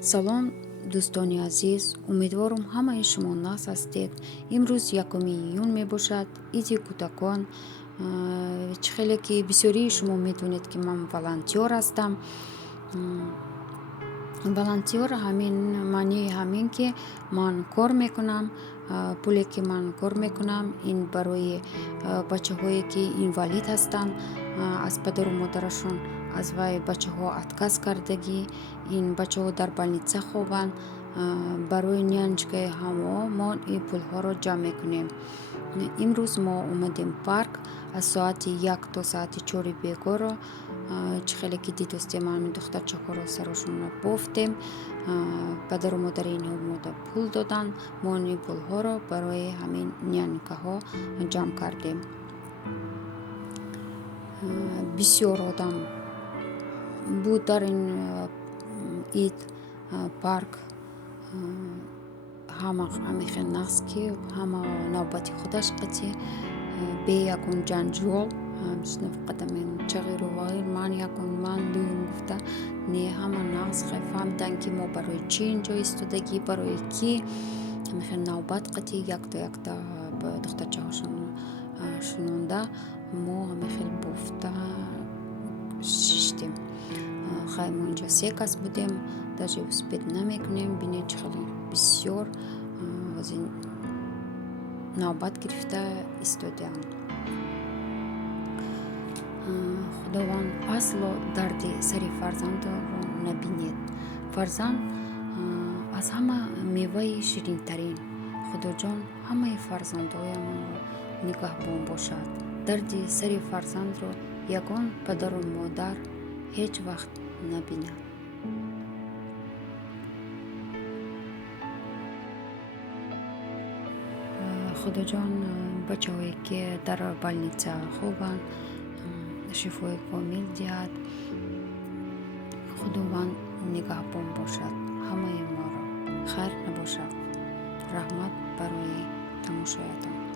салом дӯстони азиз, умедворам ҳамаи шумо нағз ҳастед. имрӯз 1 июн мебошад, иди кӯдакон. Чӣ хеле ки бисёрии шумо медонед ки ман волонтёр ҳастам. волонтёр ҳамин маънии ҳамин ки ман кор мекунам, пуле ки ман кор мекунам ин барои бачаҳое ки инвалид ҳастанд, аз падару модарашон аз вай бачаҳо отказ кардагӣ, ин бачаҳо дар больница хобанд. барои нянчкаи ҳамо мо ин пулҳоро ҷамъ мекунем. имрӯз мо омадем парк аз соати 1 то соати 4 бегоро. чӣ хеле ки дидостем ҳамин духтарчакҳоро сарашонро бофтем. падару модари инҳо мода пул доданд, мо ин пулҳоро барои ҳамин нянькаҳо ҷамъ кардем. бисёр одам буд дар ин ид парк. ҳама ҳамихел нағз ки ҳама навбати худаш қати бе ягон ҷанҷол қадамин чағиру вағир ман ягон ман дуюм гуфта не, ҳама нағз фаҳмиданд ки мо барои чӣ инҷо истодагӣ, барои ки ҳамихел навбат қати якта ба духтарчаҳошон шунонда мо ҳамихел бофта шиштем. хай мо инҷо 3 кас будем, даже успед намекунем. бинед чӣ хеле бисёр аз ин навбат гирифта истодаанд. худованд асло дарди сари фарзандро набинед. фарзанд аз ҳама меваи ширинтарин. худоҷон ҳамаи фарзандҳоямонро нигаҳбон бошад. дарди сари фарзандро ягон падару модар ҳеҷ вақт набинад. худоҷон бачаҳое ки дар больница хобанд шифои комил диҳад. худованд нигаҳбон бошад ҳамаи моро. хайр набошад. раҳмат барои тамошоятон.